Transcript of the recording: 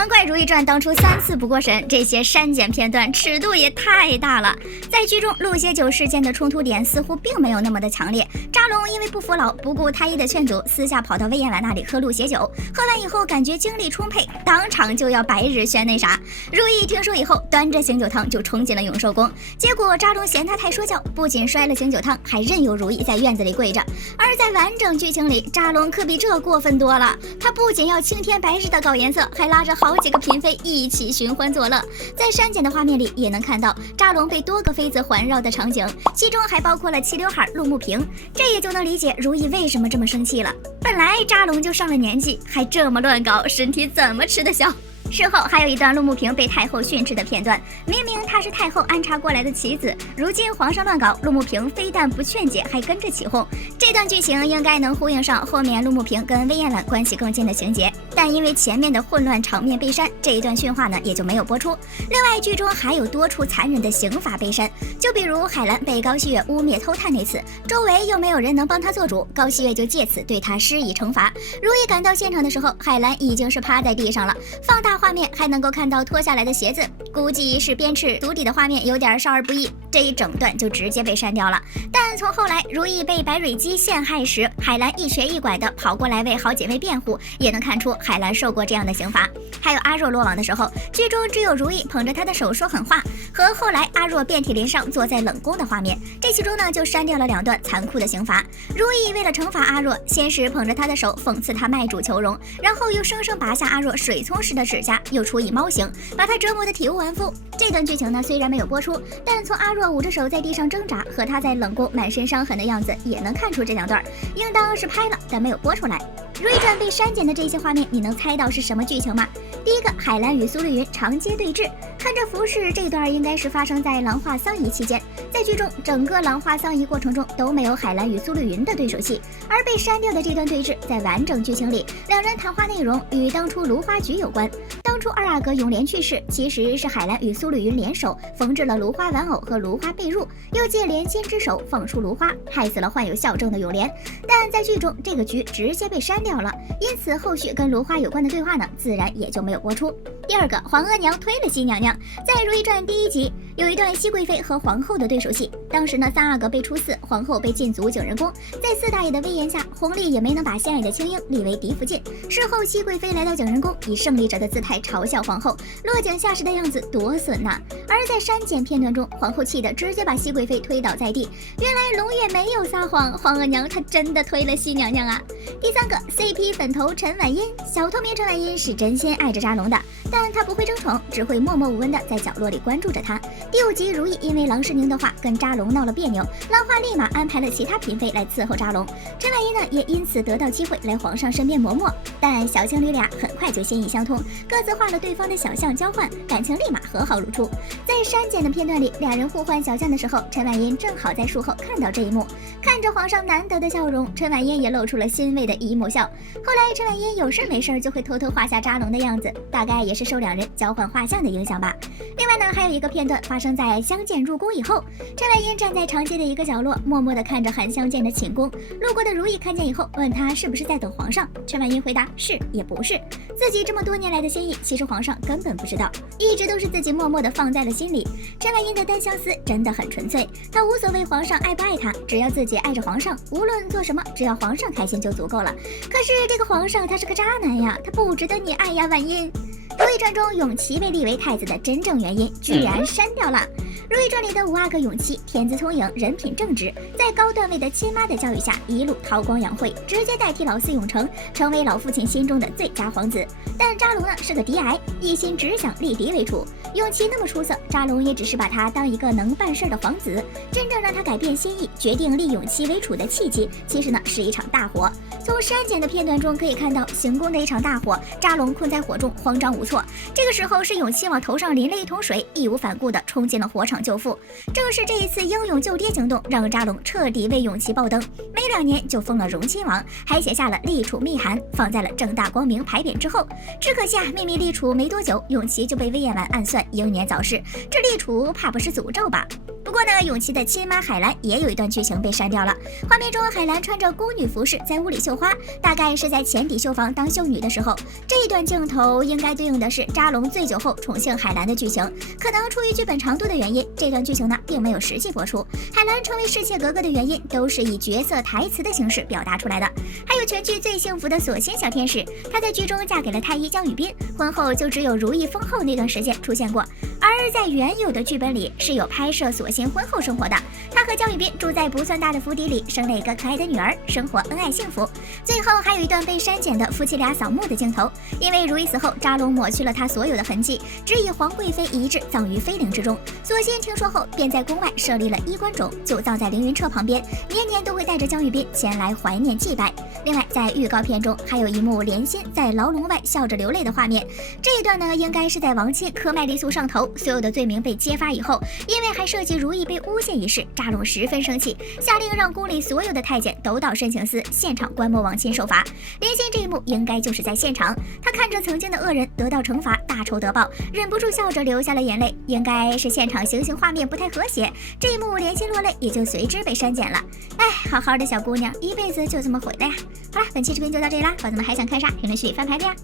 难怪《如懿传》当初3次不过审，这些删减片段尺度也太大了。在剧中，陆协酒事件的冲突点似乎并没有那么的强烈。扎龙因为不服老，不顾太医的劝阻，私下跑到魏延婉那里喝陆协酒，喝完以后感觉精力充沛，当场就要白日宣那啥。如懿听说以后，端着醒酒汤就冲进了永寿宫，结果扎龙嫌他太说教，不仅摔了醒酒汤，还任由如懿在院子里跪着。而在完整剧情里，扎龙可比这过分多了，他不仅要青天白日的搞颜色，还拉着好几个嫔妃一起寻欢作乐。在删减的画面里也能看到扎龙被多个妃子环绕的场景，其中还包括了齐刘海、陆慕平，这也就能理解如懿为什么这么生气了。本来扎龙就上了年纪，还这么乱搞，身体怎么吃得消？事后还有一段陆慕平被太后训斥的片段，明明她是太后安插过来的棋子，如今皇上乱搞，陆慕平非但不劝解，还跟着起哄。这段剧情应该能呼应上后面陆慕平跟魏延婉关系更近的情节，但因为前面的混乱场面被删，这一段训话呢也就没有播出。另外，剧中还有多处残忍的刑罚被删，就比如海兰被高熹月污蔑偷探那次，周围又没有人能帮他做主，高熹月就借此对他施以惩罚。如懿赶到现场的时候，海兰已经是趴在地上了，放大画面还能够看到脱下来的鞋子，估计是鞭笞足底的画面有点少儿不宜，这一整段就直接被删掉了。但从后来如懿被白蕊姬陷害时，海兰一瘸一拐的跑过来为好姐妹辩护，也能看出海兰受过这样的刑罚。还有阿若落网的时候，剧中只有如懿捧着她的手说狠话，和后来阿若遍体鳞伤坐在冷宫的画面，这其中呢就删掉了2段残酷的刑罚。如懿为了惩罚阿若，先是捧着她的手讽刺她卖主求荣，然后又生生拔下阿若水葱似的指甲，又处以猫刑，把她折磨得体无完肤。这段剧情呢虽然没有播出，但从阿若捂着手在地上挣扎和她在冷宫满身伤痕的样子，也能看出这2段应当是拍了，但没有播出来。《如懿传》被删减的这些画面，你能猜到是什么剧情吗？第一个，海兰与苏丽云长街对峙，看这服饰，这段应该是发生在郎化丧仪期间。在剧中，整个郎化丧仪过程中都没有海兰与苏丽云的对手戏，而被删掉的这段对峙，在完整剧情里，两人谈话内容与当初芦花局有关。当初二阿哥永莲去世，其实是海兰与苏丽云联手缝制了芦花玩偶和芦花被褥，又借莲心之手放出芦花，害死了患有校正的永莲。但在剧中，这个局直接被删掉了，因此后续跟芦花有关的对话呢，自然也就没有播出。第二个，皇额娘推了熹娘娘。在《如懿传》第1集有一段熹贵妃和皇后的对手戏，当时呢3阿哥被处死，皇后被禁足景仁宫，在4大爷的威严下，弘历也没能把心爱的青樱立为嫡福晋。事后熹贵妃来到景仁宫，以胜利者的姿态嘲笑皇后，落井下石的样子多损呐！而在删减片段中，皇后气得直接把熹贵妃推倒在地。原来龙月没有撒谎，皇额娘她真的推了熹娘娘啊！第三个 CP 粉头陈婉音，小透明陈婉音是真心爱着扎龙的，但她不会争宠，只会默默无闻的在角落里关注着他。第5集，如懿因为郎世宁的话跟扎龙闹了别扭，兰花立马安排了其他嫔妃来伺候扎龙，陈婉音呢也因此得到机会来皇上身边磨磨。但小情侣俩很快就心意相通，各自画了对方的小象交换，感情立马和好如初。在删减的片段里，俩人互换小象的时候，陈婉音正好在术后看到这一幕，看着皇上难得的笑容，陈婉音也露出了欣慰的姨母笑。后来陈婉音有事没事就会偷偷画下扎龙的样子，大概也是受两人交换画像的影响吧。另外呢，还有一个片段发生在相见入宫以后，陈婉音站在长街的一个角落，默默地看着韩相见的寝宫。路过的如懿看见以后，问他是不是在等皇上。陈婉音回答是也不是，自己这么多年来的心意，其实皇上根本不知道，一直都是自己默默地放在了心里。陈婉音的单相思真的很纯粹，她无所谓皇上爱不爱她，只要自己爱着皇上，无论做什么，只要皇上开心就足够了。可是这个皇上他是个渣男呀，他不值得你爱呀，婉音。《如懿传》中永琪被立为太子的真正原因居然删掉了。《如懿传》里的5阿哥永琪天资聪颖，人品正直，在高段位的亲妈的教育下，一路韬光养晦，直接代替老四永成，成为老父亲心中的最佳皇子。但扎龙呢是个嫡癌，一心只想立嫡为主。永琪那么出色，扎龙也只是把他当一个能办事的皇子。真正让他改变心意，决定立永琪为主的契机，其实呢是一场大火。从删减的片段中可以看到，行宫的一场大火，扎龙困在火中，慌张无措。这个时候是永琪往头上淋了一桶水，义无反顾地冲进了火场救父。正是这一次英勇救爹行动，让扎龙彻底为永琪爆灯，没2年就封了荣亲王，还写下了立储密函，放在了正大光明牌匾之后。只可惜啊，秘密立储没多久，永琪就被魏延婉暗算英年早逝，这立储怕不是诅咒吧？不不过呢，永琪的亲妈海兰也有一段剧情被删掉了。画面中，海兰穿着宫女服饰在屋里绣花，大概是在前底绣房当绣女的时候。这一段镜头应该对应的是扎龙醉酒后宠幸海兰的剧情。可能出于剧本长度的原因，这段剧情呢并没有实际播出。海兰成为侍妾格格的原因，都是以角色台词的形式表达出来的。还有全剧最幸福的锁心小天使，她在剧中嫁给了太医江宇彬，婚后就只有如意封后那段时间出现过。而在原有的剧本里是有拍摄锁心婚后生活的，她和江宇彬住在不算大的府邸里，生了一个可爱的女儿，生活恩爱幸福。最后还有一段被删减的夫妻俩扫墓的镜头，因为如意死后，扎龙抹去了她所有的痕迹，只以皇贵妃遗志葬于妃陵之中。锁心听说后，便在宫外设立了衣冠冢，就葬在凌云彻旁边，年年都会带着江宇彬前来怀念祭拜。另外，在预告片中还有一幕莲心在牢笼外笑着流泪的画面，这一段呢，应该是在王亲磕麦丽素上头，所有的罪名被揭发以后，因为还涉及如意被诬陷一事，扎龙十分生气，下令让宫里所有的太监都到慎刑司现场观摩王亲受罚。莲心这一幕应该就是在现场，他看着曾经的恶人得到惩罚，大仇得报，忍不住笑着流下了眼泪，应该是现场行刑画面不太和谐，这一幕莲心落泪也就随之被删减了。哎，好好的小姑娘，一辈子就这么毁了呀！好了，本期视频就到这里啦，宝子们还想看啥？评论区里翻牌的呀！